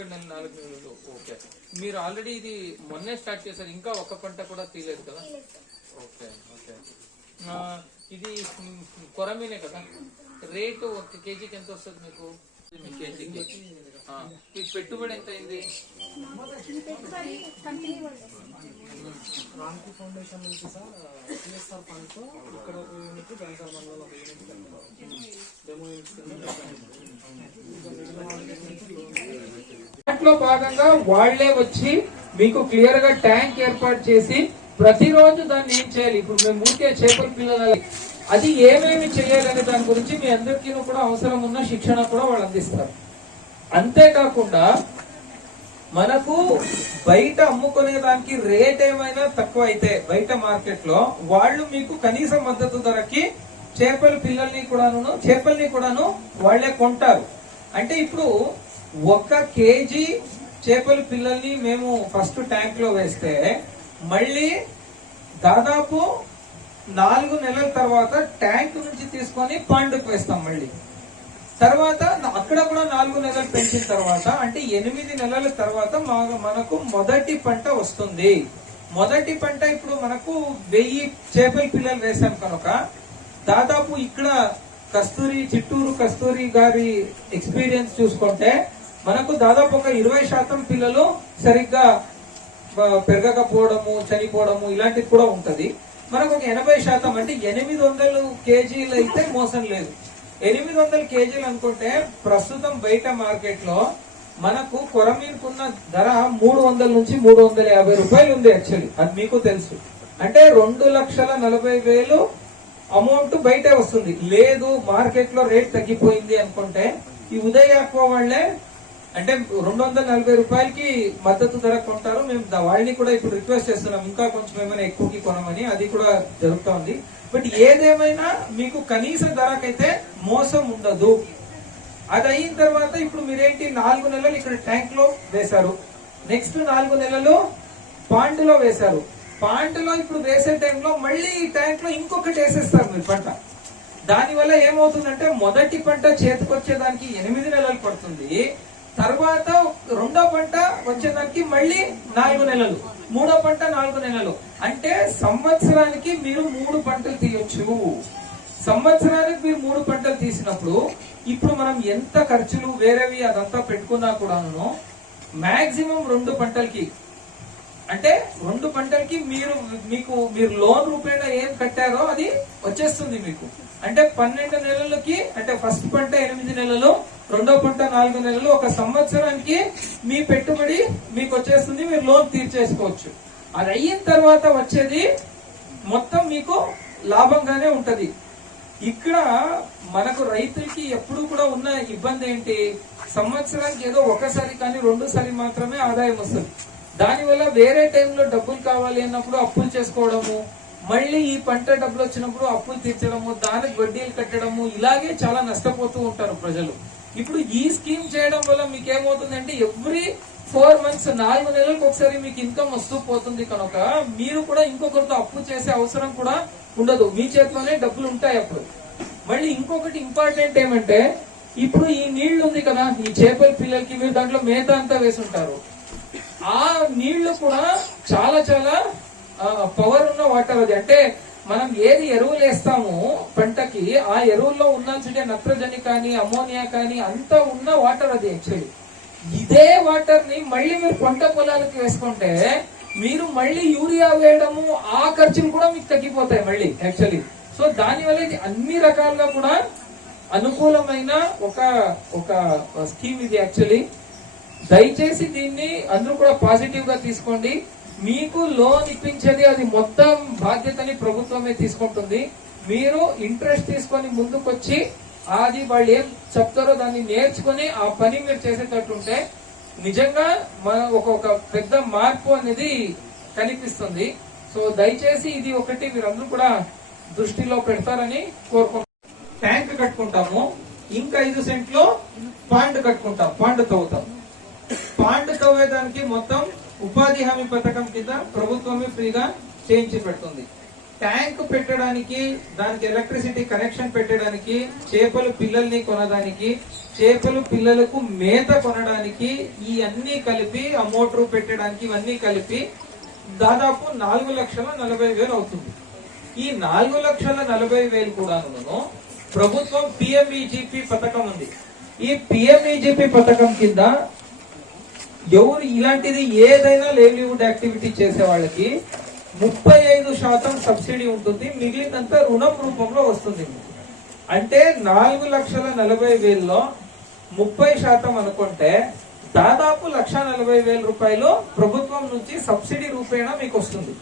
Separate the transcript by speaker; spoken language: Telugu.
Speaker 1: అక్కడ నెల నాలుగు నెలలు ఓకే. మీరు ఆల్రెడీ ఇది మొన్నే స్టార్ట్ చేశారు ఇంకా ఒక పంట కూడా తీయలేదు కదా? Okay okay. ఇది కొరమీనే కదా? రేటు ఒక కేజీకి ఎంత వస్తుంది మీకు? మీ కేజీకి. ఆ, మీకు పెట్టుబడి ఎంత అయింది?
Speaker 2: రామ్కి ఫౌండేషన్ నుంచి సార్ సిఎస్ఆర్ ఫండ్తో ఇక్కడ ఒక యూనిట్ బెంగాల్ మండలం ఒక యూనిట్ డెమో యూనిట్స్ కింద
Speaker 1: దాంట్లో భాగంగా వాళ్ళే వచ్చి మీకు క్లియర్గా ట్యాంక్ ఏర్పాటు చేసి ప్రతిరోజు దాన్ని ఏం చేయాలి? ఇప్పుడు మేము ఊరికే చేపల పిల్లలు అది ఏమేమి చేయాలనే దాని గురించి మీ అందరికీ కూడా అవసరం ఉన్న శిక్షణ కూడా వాళ్ళు అందిస్తారు. అంతేకాకుండా మనకు బయట అమ్ముకునే దానికి రేట్ ఏమైనా తక్కువ అయితే బయట మార్కెట్లో వాళ్ళు మీకు కనీస మద్దతు ధరకి చేపల పిల్లల్ని కూడాను చేపల్ని కూడాను వాళ్ళే కొంటారు. అంటే ఇప్పుడు ఒక కేజీ చేపల పిల్లల్ని మేము ఫస్ట్ ట్యాంక్లో వేస్తే మళ్ళీ దాదాపు నాలుగు నెలల తర్వాత ట్యాంక్ నుంచి తీసుకొని పాండుకు వేస్తాం మళ్ళీ. తర్వాత అక్కడ కూడా నాలుగు నెలలు పెంచిన తర్వాత అంటే ఎనిమిది నెలల తర్వాత మా- మనకు మొదటి పంట వస్తుంది. మొదటి పంట ఇప్పుడు మనకు వెయ్యి చేపల పిల్లలు వేసాం కనుక దాదాపు ఇక్కడ కస్తూరి చిట్టూరు కస్తూరి గారి ఎక్స్పీరియన్స్ చూసుకుంటే మనకు దాదాపు ఒక ఇరవై శాతం పిల్లలు సరిగ్గా పెరగకపోవడము చనిపోవడము ఇలాంటివి కూడా ఉంటది. మనకు ఒక ఎనభై శాతం అంటే ఎనిమిది వందలు కేజీలు అయితే మోసం లేదు. ఎనిమిది వందల కేజీలు అనుకుంటే ప్రస్తుతం బయట మార్కెట్లో మనకు కొరమీనుకున్న ధర మూడు వందల నుంచి మూడు వందల యాభై రూపాయలు ఉంది యాక్చువల్లీ అది మీకు తెలుసు. అంటే రెండు లక్షల నలభై వేలు అమౌంట్ బయటే వస్తుంది. లేదు మార్కెట్లో రేట్ తగ్గిపోయింది అనుకుంటే ఈ ఉదయ్ వాళ్ళే అంటే రెండు వందల నలభై రూపాయలకి మద్దతు ధర కొంటారు. మేము దా- వాళ్ళని కూడా ఇప్పుడు రిక్వెస్ట్ చేస్తున్నాం. ఇంకా కొంచెం ఏమైనా ఎక్కువకి కొనమని. అది కూడా జరుగుతోంది బట్ ఏదేమైనా మీకు కనీస ధరకైతే మోసం ఉండదు. అది అయిన తర్వాత ఇప్పుడు మీరేంటి నాలుగు నెలలు ఇక్కడ ట్యాంక్లో వేశారు. నెక్స్ట్ నాలుగు నెలలు పాండులో వేశారు. పాండులో ఇప్పుడు వేసే టైంలో మళ్ళీ ఈ ట్యాంక్లో ఇంకొకటి వేసేస్తారు మీరు పంట. దానివల్ల ఏమవుతుందంటే మొదటి పంట చేతికొచ్చేదానికి ఎనిమిది నెలలు పడుతుంది. తర్వాత రెండో పంట వచ్చేదానికి మళ్ళీ నాలుగు నెలలు. మూడో పంట నాలుగు నెలలు. అంటే సంవత్సరానికి మీరు మూడు పంటలు తీయొచ్చు. సంవత్సరానికి మీరు మూడు పంటలు తీసినప్పుడు ఇప్పుడు మనం ఎంత ఖర్చులు వేరేవి అదంతా పెట్టుకున్నా కూడాను మాక్సిమం రెండు పంటలకి. అంటే రెండు పంటలకి మీరు మీకు మీరు లోన్ రూపేణ ఏం కట్టారో అది వచ్చేస్తుంది మీకు. అంటే పన్నెండు నెలలకి అంటే ఫస్ట్ పంట ఎనిమిది నెలలు రెండో పంట నాలుగు నెలలు ఒక సంవత్సరానికి మీ పెట్టుబడి మీకు వచ్చేస్తుంది మీరు లోన్ తీర్చేసుకోవచ్చు. అది అయిన తర్వాత వచ్చేది మొత్తం మీకు లాభంగానే ఉంటది. ఇక్కడ మనకు రైతులకి ఎప్పుడు కూడా ఉన్న ఇబ్బంది ఏంటి? సంవత్సరానికి ఏదో ఒకసారి కానీ రెండుసారి మాత్రమే ఆదాయం వస్తుంది. దానివల్ల వేరే టైంలో డబ్బులు కావాలి అన్నప్పుడు అప్పులు చేసుకోవడము మళ్ళీ ఈ పంట డబ్బులు వచ్చినప్పుడు అప్పులు తీర్చడము దానికి వడ్డీలు కట్టడము ఇలాగే చాలా నష్టపోతూ ఉంటారు ప్రజలు. ఇప్పుడు ఈ స్కీమ్ చేయడం వల్ల మీకు ఏమవుతుందంటే ఎవ్రీ ఫోర్ మంత్స్ నాలుగు నెలలకు ఒకసారి మీకు ఇన్కమ్ వస్తూ పోతుంది కనుక మీరు కూడా ఇంకొకరితో అప్పు చేసే అవసరం కూడా ఉండదు. మీ చేతిలోనే డబ్బులు ఉంటాయి అప్పుడు. మళ్ళీ ఇంకొకటి ఇంపార్టెంట్ ఏమంటే ఇప్పుడు ఈ నీళ్ళు ఉంది కదా ఈ చేపల పిల్లలకి మీరు దాంట్లో మేత అంతా వేసి ఉంటారు ఆ నీళ్ళు కూడా చాలా చాలా పవర్ ఉన్న వాటర్ అది. అంటే మనం ఏది ఎరువులు వేస్తామో పంటకి ఆ ఎరువుల్లో ఉండాల్సిందే నత్రజని కానీ అమోనియా కానీ అంతా ఉన్న వాటర్ అది యాక్చువల్లీ. ఇదే వాటర్ని మళ్ళీ మీరు పంట పొలాలకు వేసుకుంటే మీరు మళ్ళీ యూరియా వేయడము ఆ ఖర్చులు కూడా మీకు తగ్గిపోతాయి మళ్ళీ యాక్చువల్లీ. సో దానివల్ల ఇది అన్ని రకాలుగా కూడా అనుకూలమైన ఒక ఒక స్కీమ్ ఇది యాక్చువల్లీ. దయచేసి దీన్ని అందరూ కూడా పాజిటివ్గా తీసుకోండి. మీకు లోన్ ఇప్పించేది అది మొత్తం బాధ్యతని ప్రభుత్వమే తీసుకుంటుంది. మీరు ఇంట్రెస్ట్ తీసుకొని ముందుకొచ్చి అది వాళ్ళు ఏం చెప్తారో దాన్ని నేర్చుకుని ఆ పని మీరు చేసేటట్టుంటే నిజంగా మన ఒక పెద్ద మార్పు అనేది కనిపిస్తుంది. సో దయచేసి ఇది ఒకటి మీరందరూ కూడా దృష్టిలో పెడతారని కోరుకుంటాం ట్యాంక్ కట్టుకుంటాము. ఇంకా ఐదు సెంట్లో పాండ్ కట్టుకుంటాం. పాండ్ తవ్వుతాం. పాండ్ తవ్వేదానికి మొత్తం ఉపాధి హామీ పథకం కింద ప్రభుత్వమే ఫ్రీగా చేయించి పెడుతుంది. ట్యాంక్ పెట్టడానికి దానికి ఎలక్ట్రిసిటీ కనెక్షన్ పెట్టడానికి చేపలు పిల్లల్ని కొనడానికి చేపలు పిల్లలకు మేత కొనడానికి ఈ అన్ని కలిపి ఆ మోటార్ పెట్టడానికి ఇవన్నీ కలిపి దాదాపు నాలుగు లక్షల నలభై వేలు అవుతుంది. ఈ నాలుగు లక్షల నలభై వేలు కూడాను ప్రభుత్వం పిఎంఈజీపీ పథకం ఉంది. ఈ పిఎంఈజీపీ పథకం కింద ఎవరు ఇలాంటిది ఏదైనా లేవ్లీవుడ్ యాక్టివిటీ చేసే వాళ్ళకి ముప్పై ఐదు శాతం సబ్సిడీ ఉంటుంది మిగిలినంత రుణం రూపంలో వస్తుంది. అంటే నాలుగు లక్షల నలభై వేల్లో ముప్పై శాతం అనుకుంటే దాదాపు లక్ష నలభై వేల రూపాయలు ప్రభుత్వం నుంచి సబ్సిడీ రూపేణా మీకు వస్తుంది.